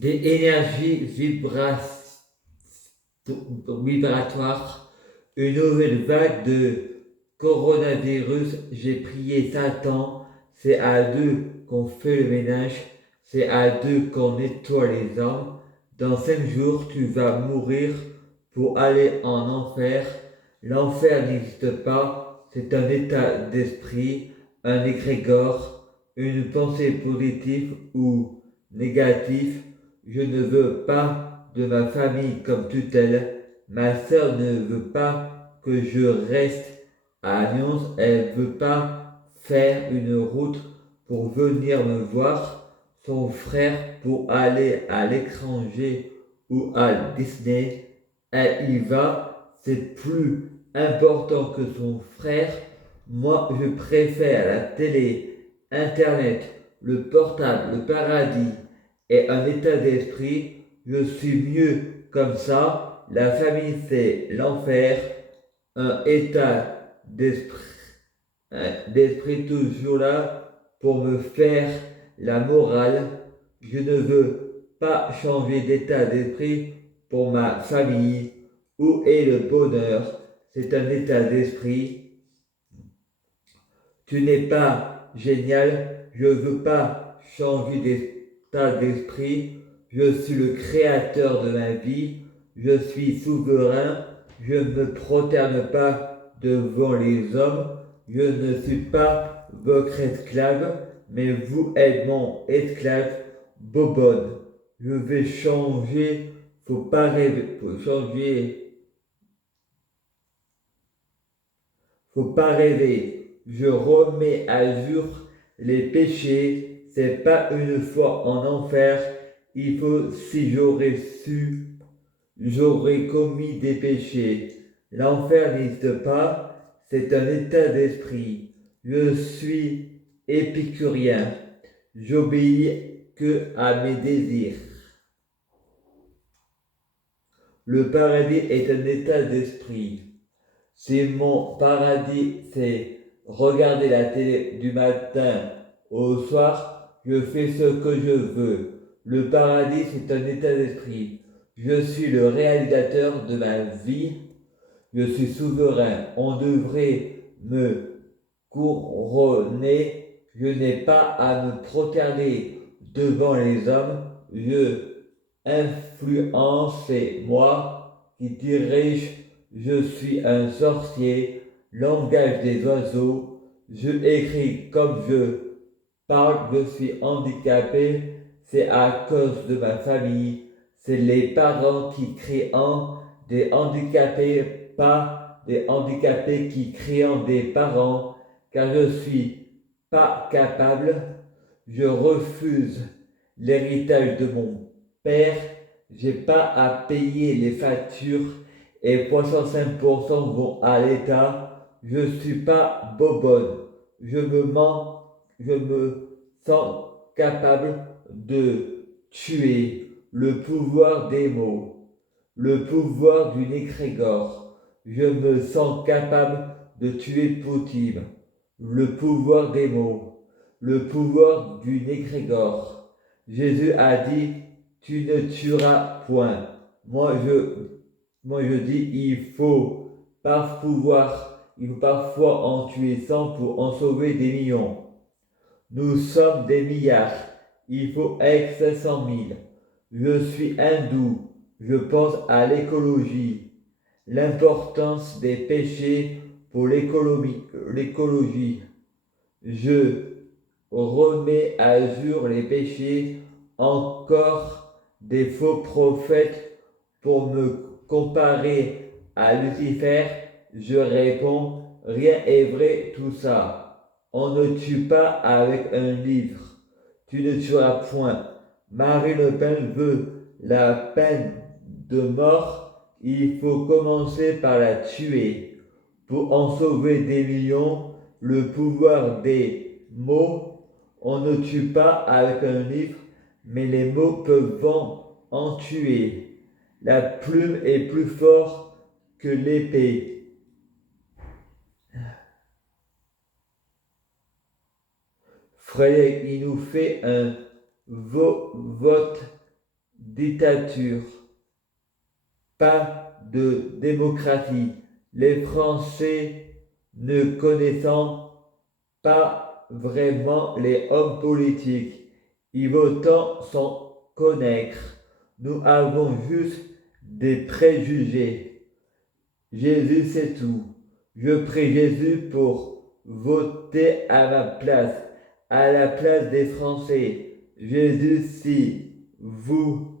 des énergies vibratoires, une nouvelle vague de coronavirus. J'ai prié Satan, c'est à deux qu'on fait le ménage, c'est à deux qu'on nettoie les âmes. Dans 5 jours, tu vas mourir pour aller en enfer. L'enfer n'existe pas, c'est un état d'esprit, un égrégore, une pensée positive ou négative. Je ne veux pas de ma famille comme tutelle. Ma sœur ne veut pas que je reste à Nyons. Elle ne veut pas faire une route pour venir me voir. Son frère pour aller à l'étranger ou à Disney. Elle y va. C'est plus important que son frère. Moi, je préfère la télé, Internet, le portable, le paradis et un état d'esprit. Je suis mieux comme ça. La famille, c'est l'enfer. Un état d'esprit toujours là pour me faire la morale. Je ne veux pas changer d'état d'esprit pour ma famille. Où est le bonheur? C'est un état d'esprit. Tu n'es pas génial. Je ne veux pas changer d'état d'esprit. Je suis le créateur de ma vie. Je suis souverain. Je ne me prosterne pas devant les hommes. Je ne suis pas votre esclave, mais vous êtes mon esclave. Bobonne. Je vais changer. Faut pas rêver. Faut changer. Faut pas rêver. Je remets à jour les péchés. C'est pas une fois en enfer. Il faut, si j'aurais su, j'aurais commis des péchés. L'enfer n'existe pas. C'est un état d'esprit. Je suis épicurien. J'obéis que à mes désirs. Le paradis est un état d'esprit. Si mon paradis, c'est regarder la télé du matin au soir, je fais ce que je veux. Le paradis, c'est un état d'esprit. Je suis le réalisateur de ma vie. Je suis souverain. On devrait me couronner. Je n'ai pas à me prosterner devant les hommes. Je influence, c'est moi qui dirige. Je suis un sorcier, langage des oiseaux. Je écris comme je parle, je suis handicapé. C'est à cause de ma famille. C'est les parents qui créent des handicapés, pas des handicapés qui créent des parents, car je suis pas capable. Je refuse l'héritage de mon père. J'ai pas à payer les factures et 65% vont à l'État. Je suis pas bobonne. Je me sens capable de tuer. Le pouvoir des mots, le pouvoir d'une égrégore. Je me sens capable de tuer Poutine. Le pouvoir des mots, le pouvoir d'une égrégore. Jésus a dit, tu ne tueras point. Moi je, moi je dis, il faut parfois en tuer 100 pour en sauver des millions. Nous sommes des milliards. Il faut être 500 000. Je suis hindou. Je pense à l'écologie. L'importance des péchés pour l'écologie. Je remets à jour les péchés. Encore des faux prophètes pour me comparer à Lucifer. Je réponds, rien est vrai tout ça. On ne tue pas avec un livre. Tu ne tueras point. Marine Le Pen veut la peine de mort. Il faut commencer par la tuer. Pour en sauver des millions, le pouvoir des mots, on ne tue pas avec un livre, mais les mots peuvent en tuer. La plume est plus forte que l'épée. Frédéric, il nous fait un vote dictature, pas de démocratie. Les Français ne connaissant pas vraiment les hommes politiques, y votant sans connaître. Nous avons juste des préjugés. Jésus, c'est tout. Je prie Jésus pour voter à ma place, à la place des Français. Jésus, si vous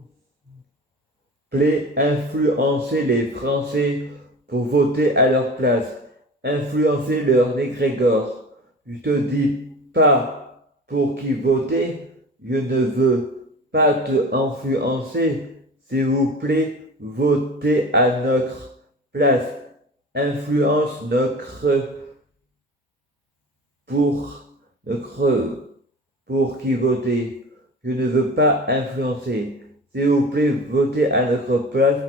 plaît, influencer les Français pour voter à leur place, influencer leur égrégore. Je te dis pas pour qui voter, je ne veux pas te influencer. S'il vous plaît, votez à notre place. Influence pour notre pour qui voter. Je ne veux pas influencer. S'il vous plaît, votez à notre place.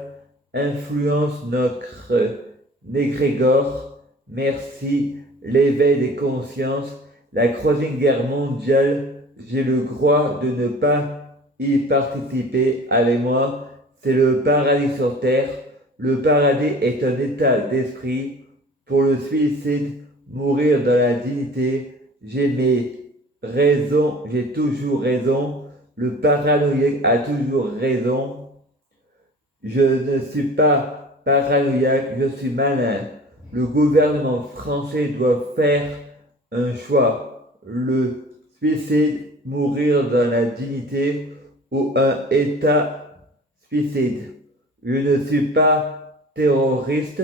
Influence notre égrégore. Merci. L'éveil des consciences. La Troisième Guerre mondiale. J'ai le droit de ne pas y participer avec moi. C'est le paradis sur terre. Le paradis est un état d'esprit. Pour le suicide, mourir dans la dignité. J'ai mes raisons, j'ai toujours raison. Le paranoïaque a toujours raison. Je ne suis pas paranoïaque, je suis malin. Le gouvernement français doit faire un choix. Le suicide, mourir dans la dignité ou un état suicide. Je ne suis pas terroriste.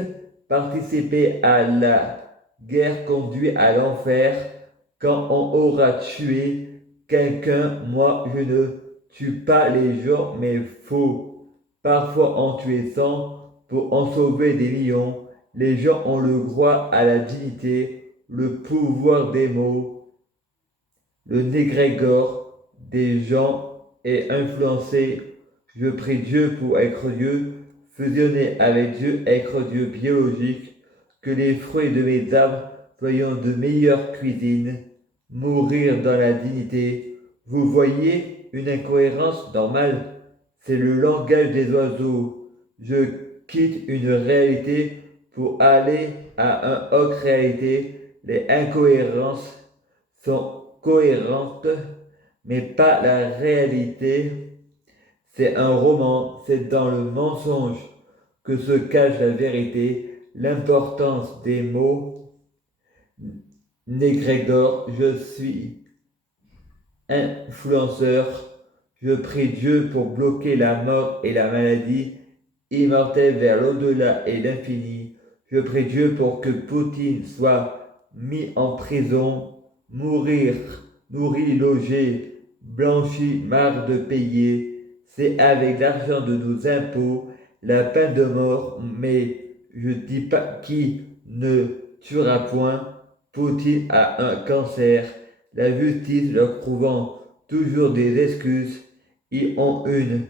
Participer à la guerre conduit à l'enfer. Quand on aura tué quelqu'un, moi je ne tue pas les gens, mais faut parfois en tuer 100 pour en sauver des millions. Les gens ont le droit à la dignité, le pouvoir des mots, le négrégore des gens est influencé. Je prie Dieu pour être Dieu, fusionner avec Dieu, être Dieu biologique, que les fruits de mes arbres soient de meilleure cuisine, mourir dans la dignité. Vous voyez une incohérence normale, c'est le langage des oiseaux. Je quitte une réalité pour aller à une autre réalité. Les incohérences sont cohérentes, mais pas la réalité. C'est un roman, c'est dans le mensonge que se cache la vérité, l'importance des mots. Négrégore, je suis influenceur. Je prie Dieu pour bloquer la mort et la maladie, immortelle vers l'au-delà et l'infini. Je prie Dieu pour que Poutine soit mis en prison, mourir, nourri, logé, blanchi, marre de payer. C'est avec l'argent de nos impôts, la peine de mort, mais je dis pas qui ne tuera point. Poutine a un cancer. La justice leur trouvant toujours des excuses, ils ont une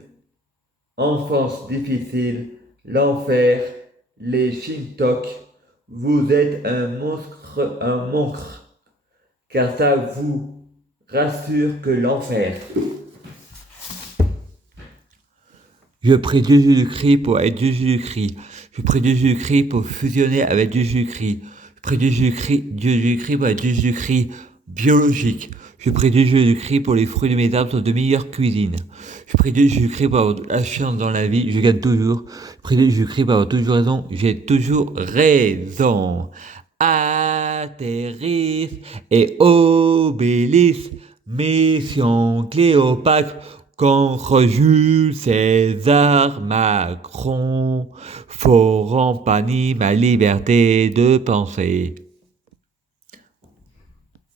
enfance difficile, l'enfer, les Shintok. Vous êtes un monstre, car ça vous rassure que l'enfer. Je prie Dieu Jésus-Christ pour être Dieu Jésus-Christ. Je prie Dieu Jésus-Christ pour fusionner avec Dieu Jésus-Christ. Je prie Dieu Jésus-Christ pour être Dieu Jésus-Christ biologique. Je prie Dieu Jésus-Christ pour les fruits de mes arbres sont de meilleure cuisine. Je prie Dieu Jésus-Christ pour avoir la chance dans la vie, je gagne toujours. Je prie Dieu Jésus-Christ pour avoir toujours raison, j'ai toujours raison. Atterrisse et Obélisse, mission Cléopâtre, contre Jules César Macron, Forum Pani, ma liberté de penser.